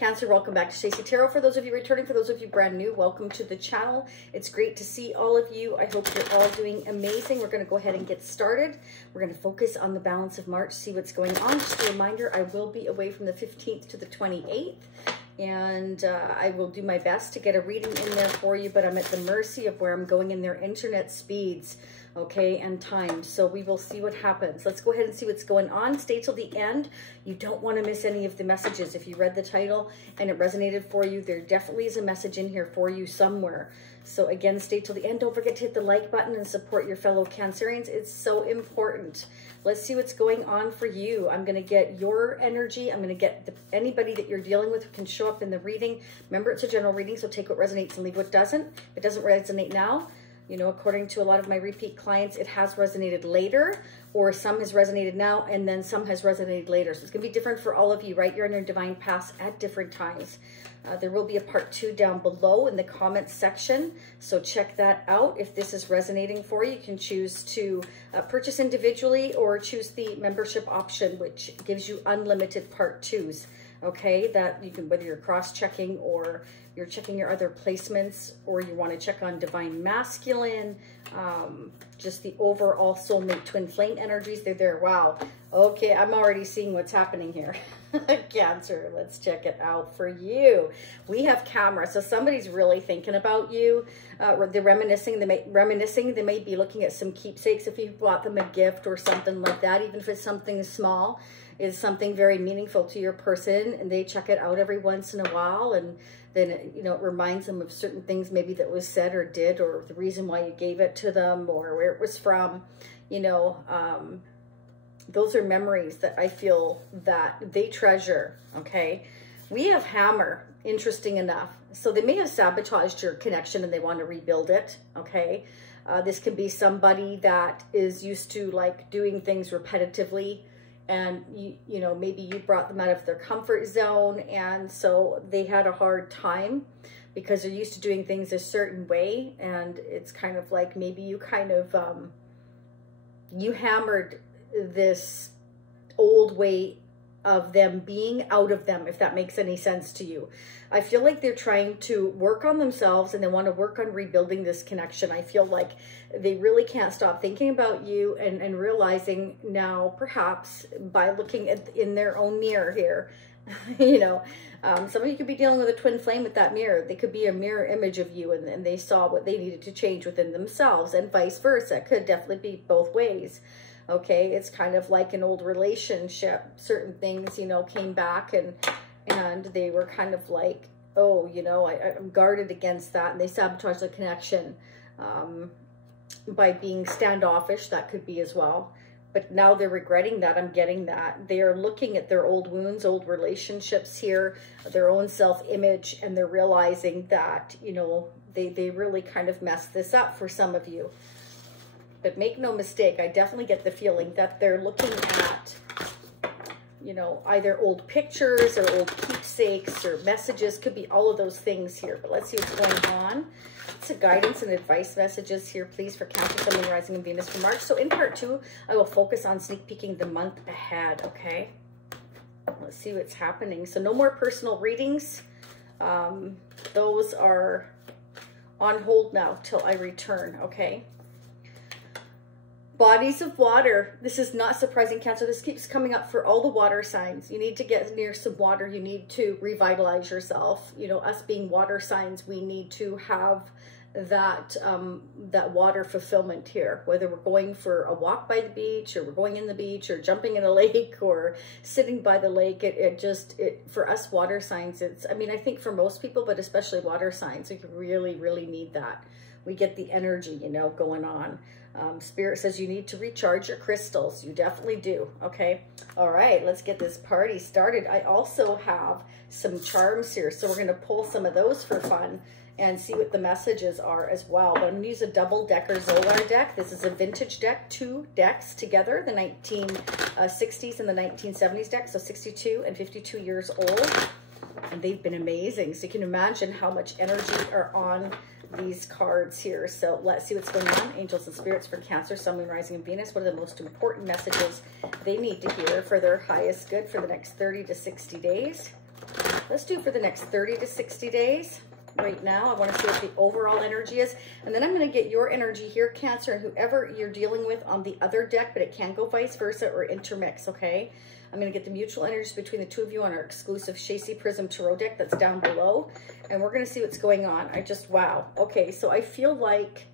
Cancer, welcome back to Stacey Tarot. For those of you returning, for those of you brand new, welcome to the channel. It's great to see all of you. I hope you're all doing amazing. We're going to go ahead and get started. We're going to focus on the balance of March, see what's going on. Just a reminder, I will be away from the 15th to the 28th. And I will do my best to get a reading in there for you, but I'm at the mercy of where I'm going in their internet speeds, okay, and time. So we will see what happens. Let's go ahead and see what's going on. Stay till the end. You don't want to miss any of the messages. If you read the title and it resonated for you, there definitely is a message in here for you somewhere. So again, stay till the end. Don't forget to hit the like button and support your fellow Cancerians. It's so important. Let's see what's going on for you. I'm going to get your energy. I'm going to get anybody that you're dealing with who can show up in the reading. Remember, it's a general reading, so take what resonates and leave what doesn't. If it doesn't resonate now, you know, according to a lot of my repeat clients, it has resonated later, or some has resonated now, and then some has resonated later. So it's going to be different for all of you, right? You're in your divine paths at different times. There will be a part 2 down below in the comments section, so check that out. If this is resonating for you, you can choose to purchase individually or choose the membership option, which gives you unlimited part 2s. Okay, that you can, whether you're cross-checking or you're checking your other placements, or you want to check on divine masculine, just the overall soulmate twin flame energies, they're there. Wow. Okay, I'm already seeing what's happening here. Cancer, let's check it out for you. We have camera, so somebody's really thinking about you. They're reminiscing. They may be looking at some keepsakes if you bought them a gift or something like that, even if it's something small. Is something very meaningful to your person, and they check it out every once in a while, and then you know, it reminds them of certain things maybe that was said or did, or the reason why you gave it to them, or where it was from. You know, those are memories that I feel that they treasure. Okay, we have hammer, interesting enough, so they may have sabotaged your connection and they want to rebuild it. Okay, this could be somebody that is used to like doing things repetitively, and you know, maybe you brought them out of their comfort zone, and so they had a hard time because they're used to doing things a certain way, and it's kind of like maybe you kind of you hammered this old way of them being out of them, if that makes any sense to you. I feel like they're trying to work on themselves, and they want to work on rebuilding this connection. I feel like they really can't stop thinking about you, and realizing now, perhaps by looking in their own mirror here, you know, some of you could be dealing with a twin flame with that mirror. They could be a mirror image of you, and they saw what they needed to change within themselves, and vice versa. It could definitely be both ways. Okay, it's kind of like an old relationship. Certain things, you know, came back, and they were kind of like, oh, you know, I'm guarded against that, and they sabotaged the connection by being standoffish. That could be as well. But now they're regretting that. I'm getting that. They are looking at their old wounds, old relationships here, their own self-image, and they're realizing that, you know, they really kind of messed this up for some of you. But make no mistake, I definitely get the feeling that they're looking at, you know, either old pictures or old keepsakes or messages. Could be all of those things here. But let's see what's going on. It's a guidance and advice messages here, please, for Cancer, Sun, Moon, Rising, and Venus for March. So in part 2, I will focus on sneak peeking the month ahead, okay? Let's see what's happening. So no more personal readings. Those are on hold now till I return, okay? Bodies of water. This is not surprising, Cancer. This keeps coming up for all the water signs. You need to get near some water. You need to revitalize yourself. You know, us being water signs, we need to have that that water fulfillment here. Whether we're going for a walk by the beach, or we're going in the beach, or jumping in a lake, or sitting by the lake, it for us water signs, it's, I mean, I think for most people, but especially water signs, we really need that. We get the energy, you know, going on. Spirit says you need to recharge your crystals. You definitely do. Okay. All right. Let's get this party started. I also have some charms here, so we're going to pull some of those for fun and see what the messages are as well. But I'm going to use a double-decker Zolar deck. This is a vintage deck, 2 decks together, the 1960s and the 1970s deck, so 62 and 52 years old. And they've been amazing. So you can imagine how much energy are on these cards here. So let's see what's going on. Angels and spirits for Cancer, Sun, Moon, Rising, and Venus. What are the most important messages they need to hear for their highest good for the next 30 to 60 days? let's do it for the next 30 to 60 days. Right now, I want to see what the overall energy is. And then I'm going to get your energy here, Cancer, and whoever you're dealing with on the other deck, but it can go vice versa or intermix, okay? I'm going to get the mutual energies between the two of you on our exclusive Shacy Prism Tarot deck that's down below. And we're going to see what's going on. Wow. Okay, so I feel like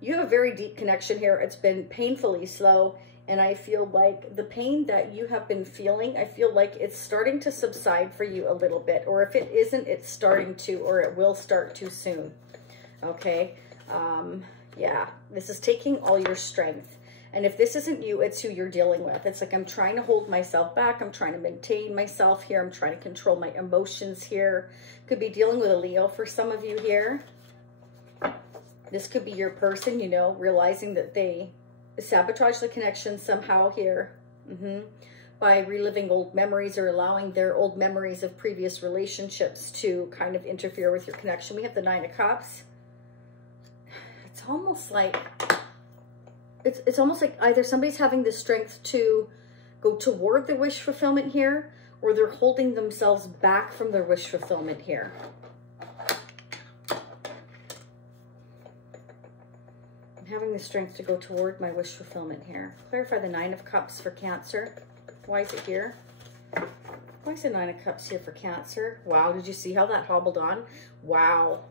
you have a very deep connection here. It's been painfully slow. And I feel like the pain that you have been feeling, I feel like it's starting to subside for you a little bit. Or if it isn't, it's starting to, or it will start too soon. Okay? Yeah, this is taking all your strength. And if this isn't you, it's who you're dealing with. It's like I'm trying to hold myself back. I'm trying to maintain myself here. I'm trying to control my emotions here. Could be dealing with a Leo for some of you here. This could be your person, you know, realizing that they sabotage the connection somehow here by reliving old memories or allowing their old memories of previous relationships to kind of interfere with your connection. We have the Nine of Cups. It's almost like it's almost like either somebody's having the strength to go toward the wish fulfillment here, or they're holding themselves back from their wish fulfillment here. Having the strength to go toward my wish fulfillment here. Clarify the Nine of Cups for Cancer. Why is it here? Why is the Nine of Cups here for Cancer? Wow, did you see how that hobbled on? Wow.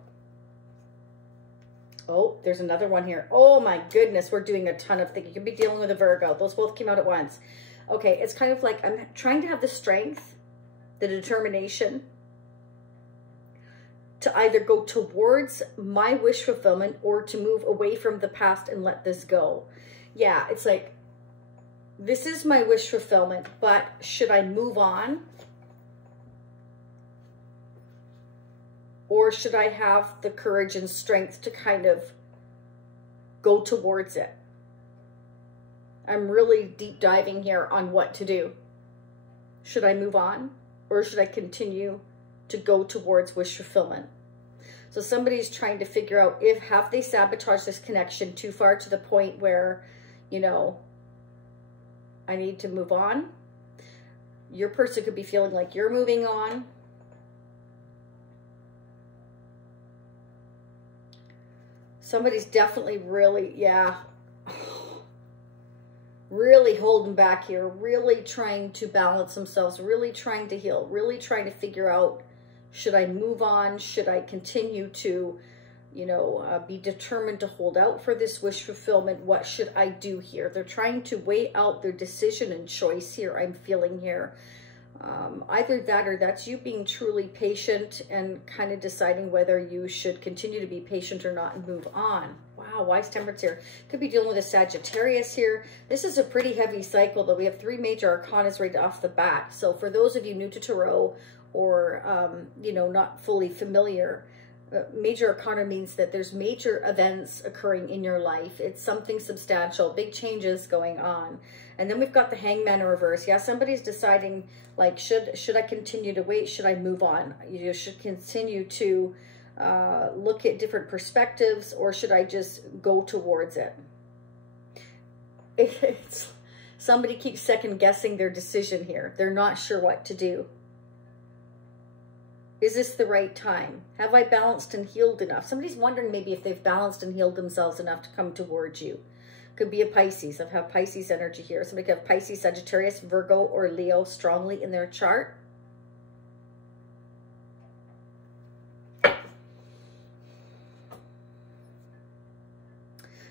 Oh, there's another one here. Oh my goodness, we're doing a ton of things. You could be dealing with a Virgo. Those both came out at once. Okay, it's kind of like I'm trying to have the strength, the determination, to either go towards my wish fulfillment or to move away from the past and let this go. Yeah, it's like, this is my wish fulfillment, but should I move on? Or should I have the courage and strength to kind of go towards it? I'm really deep diving here on what to do. Should I move on? Or should I continue to go towards wish fulfillment? So somebody's trying to figure out have they sabotaged this connection too far to the point where, you know, I need to move on. Your person could be feeling like you're moving on. Somebody's definitely really, yeah, really holding back here, really trying to balance themselves, really trying to heal, really trying to figure out, should I move on? Should I continue to, you know, be determined to hold out for this wish fulfillment? What should I do here? They're trying to weigh out their decision and choice here, I'm feeling here. Either that or that's you being truly patient and kind of deciding whether you should continue to be patient or not and move on. Wow, wise temperance here. Could be dealing with a Sagittarius here. This is a pretty heavy cycle, though. We have 3 major arcanas right off the bat. So for those of you new to Tarot or, you know, not fully familiar, major arcana means that there's major events occurring in your life. It's something substantial, big changes going on. And then we've got the Hangman in reverse. Yeah, somebody's deciding, like, should I continue to wait? Should I move on? You should continue to look at different perspectives, or should I just go towards it? Somebody keeps second guessing their decision here. They're not sure what to do. Is this the right time? Have I balanced and healed enough? Somebody's wondering maybe if they've balanced and healed themselves enough to come towards you. Could be a Pisces. I have Pisces energy here. Somebody could have Pisces, Sagittarius, Virgo, or Leo strongly in their chart.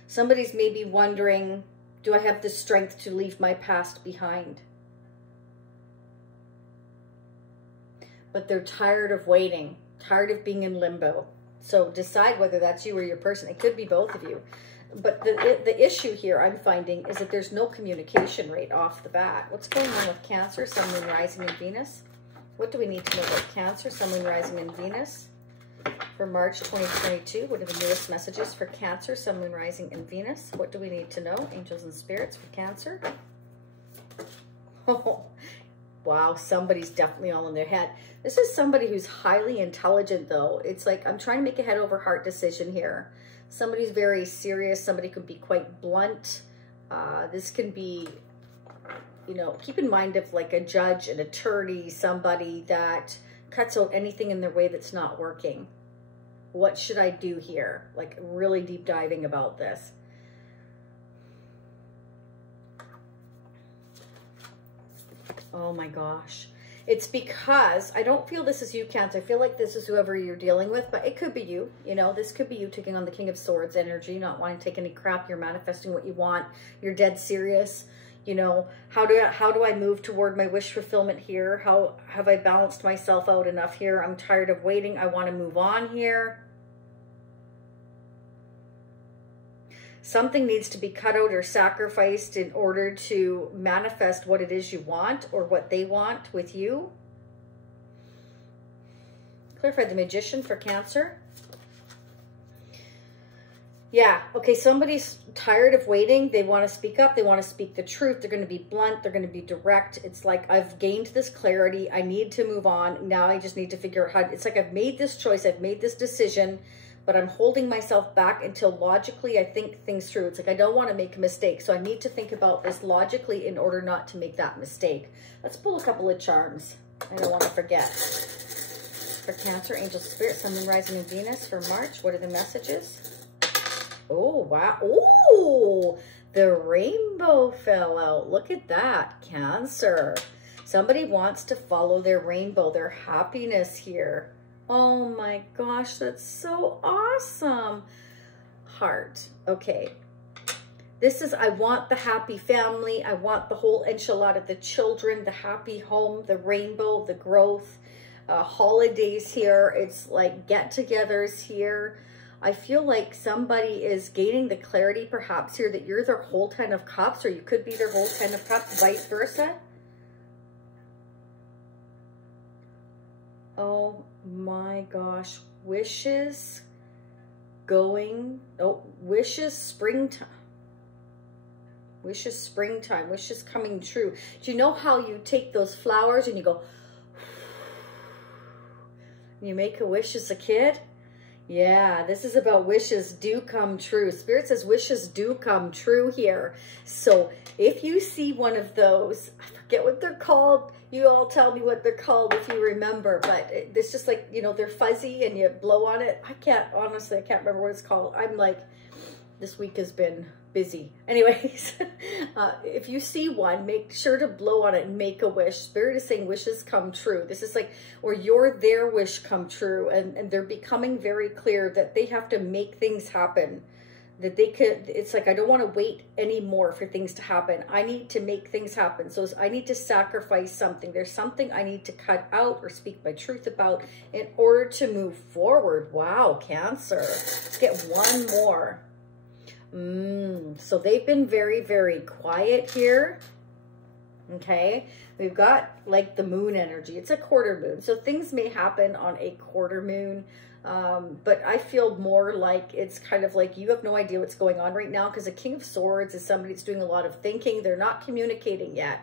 Somebody's maybe wondering, do I have the strength to leave my past behind? But they're tired of waiting, tired of being in limbo. So decide whether that's you or your person. It could be both of you. But the issue here I'm finding is that there's no communication right off the bat. What's going on with Cancer, Sun, Moon, Rising, and Venus? What do we need to know about Cancer, Sun, Moon, Rising, and Venus for March 2022? What are the newest messages for Cancer, Sun, Moon, Rising, and Venus? What do we need to know? Angels and spirits for Cancer. Oh, wow, somebody's definitely all in their head. This is somebody who's highly intelligent, though. It's like I'm trying to make a head over heart decision here. Somebody's very serious. Somebody could be quite blunt. This can be, you know, keep in mind if like a judge, an attorney, somebody that cuts out anything in their way that's not working. What should I do here? Like really deep diving about this. Oh my gosh. It's because I don't feel this is you, Cancer. I feel like this is whoever you're dealing with, but it could be you. You know, this could be you taking on the King of Swords energy, not wanting to take any crap. You're manifesting what you want. You're dead serious. You know, how do I move toward my wish fulfillment here? How have I balanced myself out enough here? I'm tired of waiting. I want to move on here. Something needs to be cut out or sacrificed in order to manifest what it is you want or what they want with you. Clarify the Magician for Cancer. Yeah, okay, somebody's tired of waiting. They want to speak up. They want to speak the truth. They're going to be blunt. They're going to be direct. It's like, I've gained this clarity. I need to move on. Now I just need to figure out how. It's like, I've made this choice. I've made this decision, but I'm holding myself back until logically I think things through. It's like, I don't want to make a mistake. So I need to think about this logically in order not to make that mistake. Let's pull a couple of charms. I don't want to forget. For Cancer, Angel Spirit, Sun, Moon, Rising, and Venus for March. What are the messages? Oh, wow. Oh, the rainbow fell out. Look at that, Cancer. Somebody wants to follow their rainbow, their happiness here. Oh my gosh, that's so awesome. Heart. Okay. This is, I want the happy family. I want the whole enchilada, the children, the happy home, the rainbow, the growth, holidays here. It's like get-togethers here. I feel like somebody is gaining the clarity perhaps here that you're their whole 10 of cups, or you could be their whole 10 of cups, vice versa. Oh my gosh. Wishes going, oh, wishes springtime. Wishes springtime, wishes coming true. Do you know how you take those flowers and you go, and you make a wish as a kid? Yeah, this is about wishes do come true. Spirit says wishes do come true here. So if you see one of those, I forget what they're called. You all tell me what they're called if you remember. But it's just like, you know, they're fuzzy and you blow on it. Honestly, I can't remember what it's called. I'm like, this week has been busy. Anyways, if you see one, make sure to blow on it and make a wish. Spirit is saying wishes come true. This is like where their wish come true, and they're becoming very clear that they have to make things happen. That they could, it's like, I don't want to wait anymore for things to happen. I need to make things happen. So I need to sacrifice something. There's something I need to cut out or speak my truth about in order to move forward. Wow, Cancer. Let's get one more. So they've been very, very quiet here. Okay. We've got like the moon energy. It's a quarter moon. So things may happen on a quarter moon. But I feel more like it's kind of like you have no idea what's going on right now, because the King of Swords is somebody that's doing a lot of thinking. They're not communicating yet.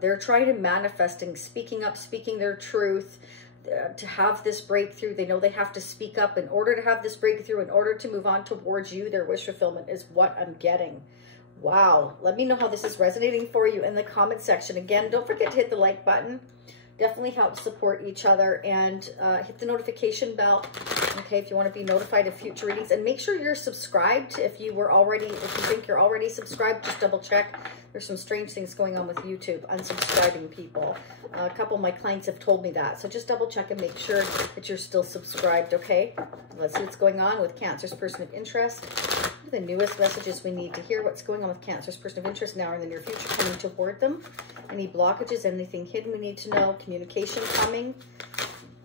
They're trying to manifesting, speaking up, speaking their truth. To have this breakthrough, they know they have to speak up in order to have this breakthrough, in order to move on towards you. Their wish fulfillment is what I'm getting. Wow. Let me know how this is resonating for you in the comment section. Again, don't forget to hit the like button. Definitely help support each other, and hit the notification bell, okay, if you want to be notified of future readings. And make sure you're subscribed. If you think you're already subscribed, just double check. There's some strange things going on with YouTube, unsubscribing people. A couple of my clients have told me that. So just double check and make sure that you're still subscribed, okay? Let's see what's going on with Cancer's person of interest. What are the newest messages we need to hear? What's going on with Cancer's person of interest now or in the near future coming toward them? Any blockages, anything hidden we need to know? Communication coming?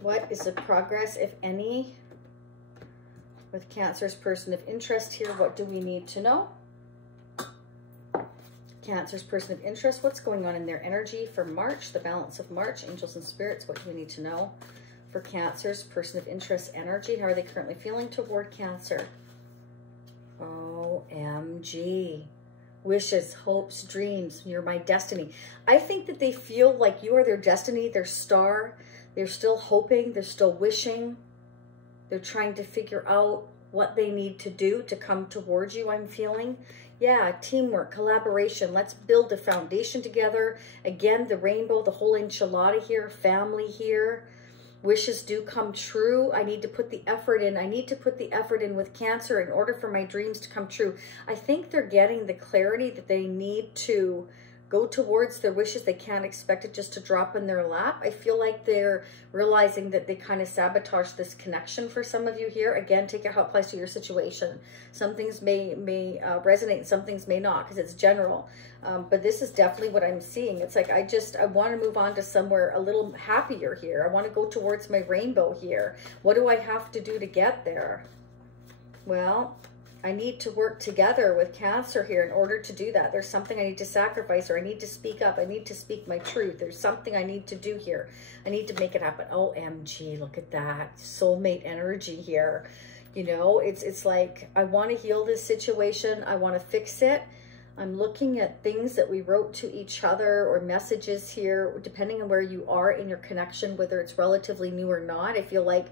What is the progress, if any, with Cancer's person of interest here? What do we need to know? Cancer's person of interest, what's going on in their energy for March, the balance of March, angels and spirits, what do we need to know for Cancer's person of interest energy? How are they currently feeling toward Cancer? OMG. Wishes, hopes, dreams, you're my destiny. I think that they feel like you are their destiny, their star. They're still hoping, they're still wishing. They're trying to figure out what they need to do to come towards you, I'm feeling. Yeah, teamwork, collaboration. Let's build a foundation together. Again, the rainbow, the whole enchilada here, family here. wishes do come true. I need to put the effort in. I need to put the effort in with Cancer in order for my dreams to come true. I think they're getting the clarity that they need to go towards their wishes. They can't expect it just to drop in their lap. I feel like they're realizing that they kind of sabotage this connection for some of you here. Again, take it how it applies to your situation. Some things may resonate and some things may not, because it's general. But this is definitely what I'm seeing. It's like, I want to move on to somewhere a little happier here. I want to go towards my rainbow here. What do I have to do to get there? Well, I need to work together with Cancer here in order to do that. There's something I need to sacrifice, or I need to speak up. I need to speak my truth. There's something I need to do here. I need to make it happen. OMG, look at that. Soulmate energy here. You know, it's like, I want to heal this situation. I want to fix it. I'm looking at things that we wrote to each other, or messages here, depending on where you are in your connection, whether it's relatively new or not. I feel like,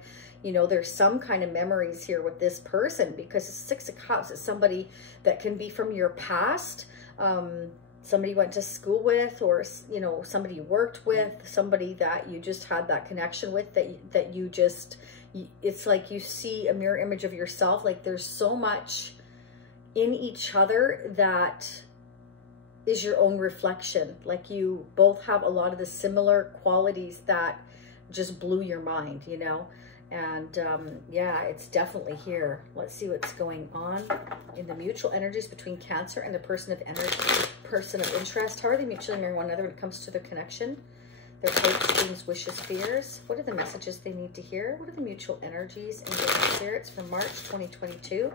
you know, there's some kind of memories here with this person, because the Six of Cups is somebody that can be from your past, somebody you went to school with, or, you know, somebody you worked with, somebody that you just had that connection with, that you just, it's like you see a mirror image of yourself. Like there's so much in each other that is your own reflection. Like you both have a lot of the similar qualities that just blew your mind, you know. And yeah, it's definitely here. Let's see what's going on in the mutual energies between Cancer and the person of interest. How are they mutually mirroring one another when it comes to their connection? Their hopes, dreams, wishes, fears. What are the messages they need to hear? What are the mutual energies and guiding spirits for March 2022?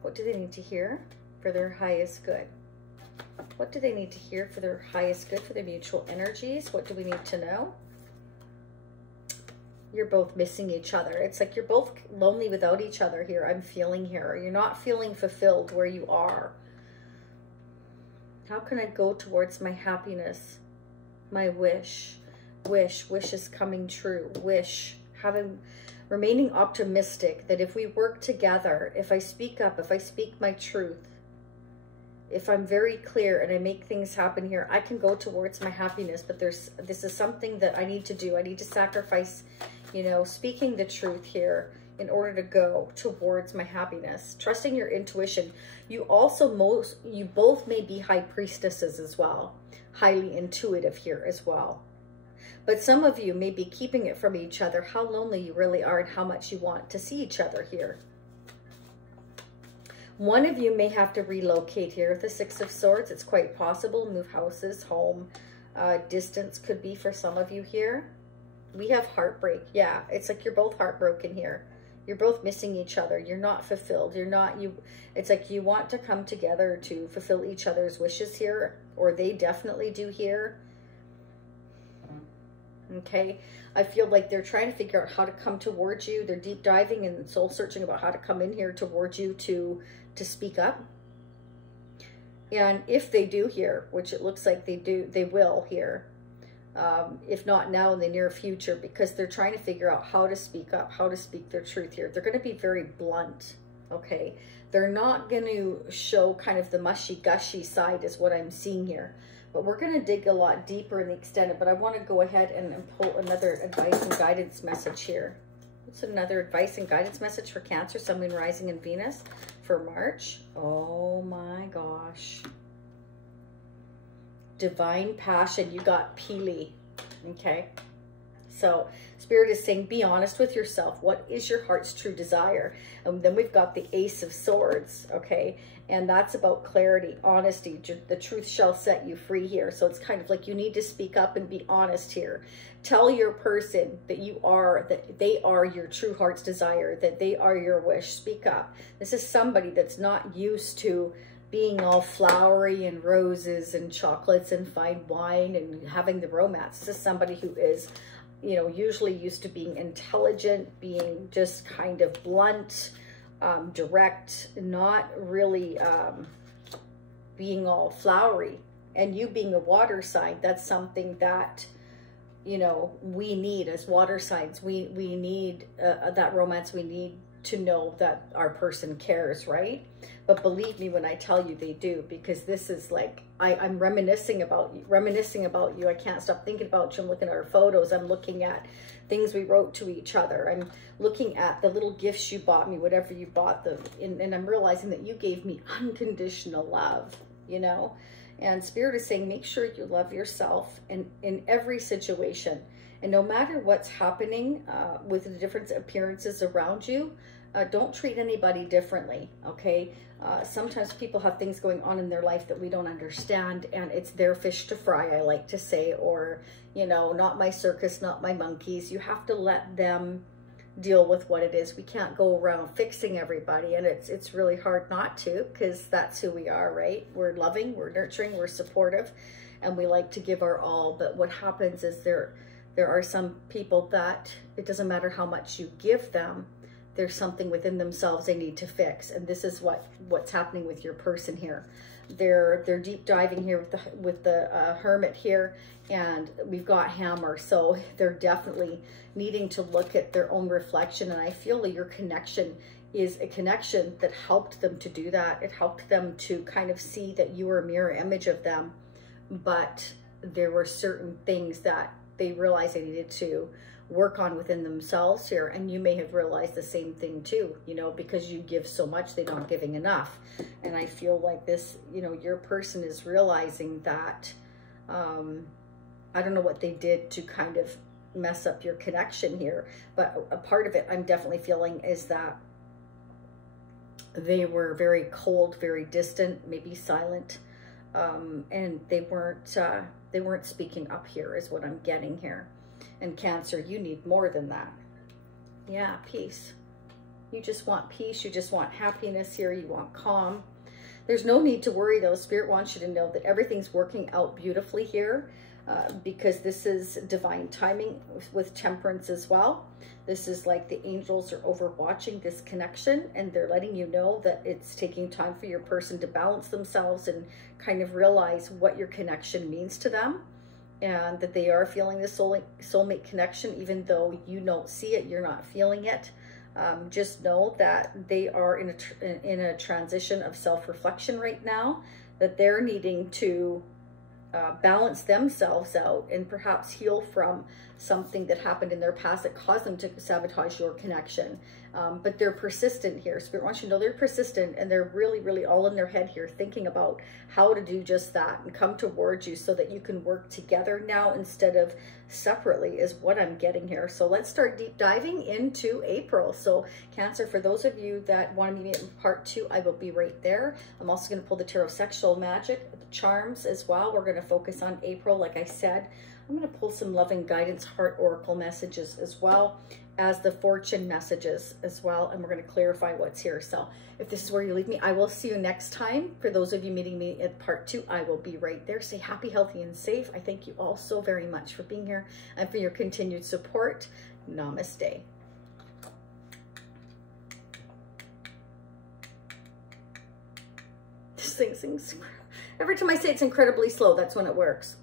What do they need to hear for their highest good? What do they need to hear for their highest good, for their mutual energies? What do we need to know? You're both missing each other. It's like you're both lonely without each other here. I'm feeling here. You're not feeling fulfilled where you are. How can I go towards my happiness? My wish. Wish is coming true. Wish. Remaining optimistic that if we work together, if I speak up, if I speak my truth, if I'm very clear and I make things happen here, I can go towards my happiness. But this is something that I need to do. I need to sacrifice, you know, speaking the truth here in order to go towards my happiness. Trusting your intuition. You both may be high priestesses as well. Highly intuitive here as well. But some of you may be keeping it from each other, how lonely you really are and how much you want to see each other here. One of you may have to relocate here with the Six of Swords. It's quite possible. Move houses, home, distance could be for some of you here. We have heartbreak. Yeah, it's like you're both heartbroken here. You're both missing each other. You're not fulfilled. It's like you want to come together to fulfill each other's wishes here, or they definitely do here. Okay, I feel like they're trying to figure out how to come towards you. They're deep diving and soul searching about how to come in here towards you to speak up. And if they do here, which it looks like they will here, if not now, in the near future, because they're trying to figure out how to speak up, how to speak their truth here. They're going to be very blunt, okay? They're not going to show kind of the mushy-gushy side is what I'm seeing here. But we're going to dig a lot deeper in the extended. But I want to go ahead and pull another advice and guidance message here. What's another advice and guidance message for Cancer, Sun, Moon, Rising, and Venus for March? Oh my gosh. Divine passion. You got Pili. Okay. So Spirit is saying, be honest with yourself. What is your heart's true desire? And then we've got the Ace of Swords. Okay. And that's about clarity, honesty. The truth shall set you free here. So it's kind of like you need to speak up and be honest here. Tell your person that they are your true heart's desire, that they are your wish. Speak up. This is somebody that's not used to being all flowery and roses and chocolates and fine wine and having the romance. This is somebody who is, you know, usually used to being intelligent, being just kind of blunt, direct, not really being all flowery. And you being a water sign, that's something that, you know, we need as water signs. We need that romance. We need to know that our person cares, right? But believe me when I tell you they do, because this is like, I'm reminiscing about you. I can't stop thinking about you. I'm looking at our photos. I'm looking at things we wrote to each other. I'm looking at the little gifts you bought me, whatever you bought them, and I'm realizing that you gave me unconditional love, you know? And Spirit is saying, make sure you love yourself in every situation. And no matter what's happening with the different appearances around you, don't treat anybody differently, okay? Sometimes people have things going on in their life that we don't understand, and it's their fish to fry, I like to say, or, you know, not my circus, not my monkeys. You have to let them deal with what it is. We can't go around fixing everybody, and it's really hard not to, because that's who we are, right? We're loving, we're nurturing, we're supportive, and we like to give our all. But what happens is there are some people that it doesn't matter how much you give them, there's something within themselves they need to fix. And this is what's happening with your person here. They're deep diving here with the Hermit here, and we've got Hammer. So they're definitely needing to look at their own reflection. And I feel that your connection is a connection that helped them to do that. It helped them to kind of see that you were a mirror image of them, but there were certain things that they realized they needed to work on within themselves here. And you may have realized the same thing too, you know, because you give so much, they're not giving enough. And I feel like this, you know, your person is realizing that, I don't know what they did to kind of mess up your connection here, but a part of it I'm definitely feeling is that they were very cold, very distant, maybe silent, and they weren't speaking up here is what I'm getting here. And Cancer, you need more than that. Yeah, peace. You just want peace. You just want happiness here. You want calm. There's no need to worry though. Spirit wants you to know that everything's working out beautifully here, because this is divine timing with Temperance as well. This is like the angels are overwatching this connection, and they're letting you know that it's taking time for your person to balance themselves and kind of realize what your connection means to them, and that they are feeling the soulmate connection. Even though you don't see it, you're not feeling it. Just know that they are in a transition of self-reflection right now, that they're needing to balance themselves out and perhaps heal from something that happened in their past that caused them to sabotage your connection. But they're persistent here. Spirit wants you to know they're persistent, and they're really, really all in their head here thinking about how to do just that and come towards you so that you can work together now instead of separately is what I'm getting here. So let's start deep diving into April. So Cancer, for those of you that want to meet me in part 2, I will be right there. I'm also going to pull the Tarot Sexual Magic, the charms as well. We're going to focus on April, like I said. I'm going to pull some loving guidance, heart oracle messages as well as the fortune messages as well. And we're going to clarify what's here. So if this is where you leave me, I will see you next time. For those of you meeting me at part 2, I will be right there. Stay happy, healthy, and safe. I thank you all so very much for being here and for your continued support. Namaste. This thing sings. Every time I say it's incredibly slow, that's when it works.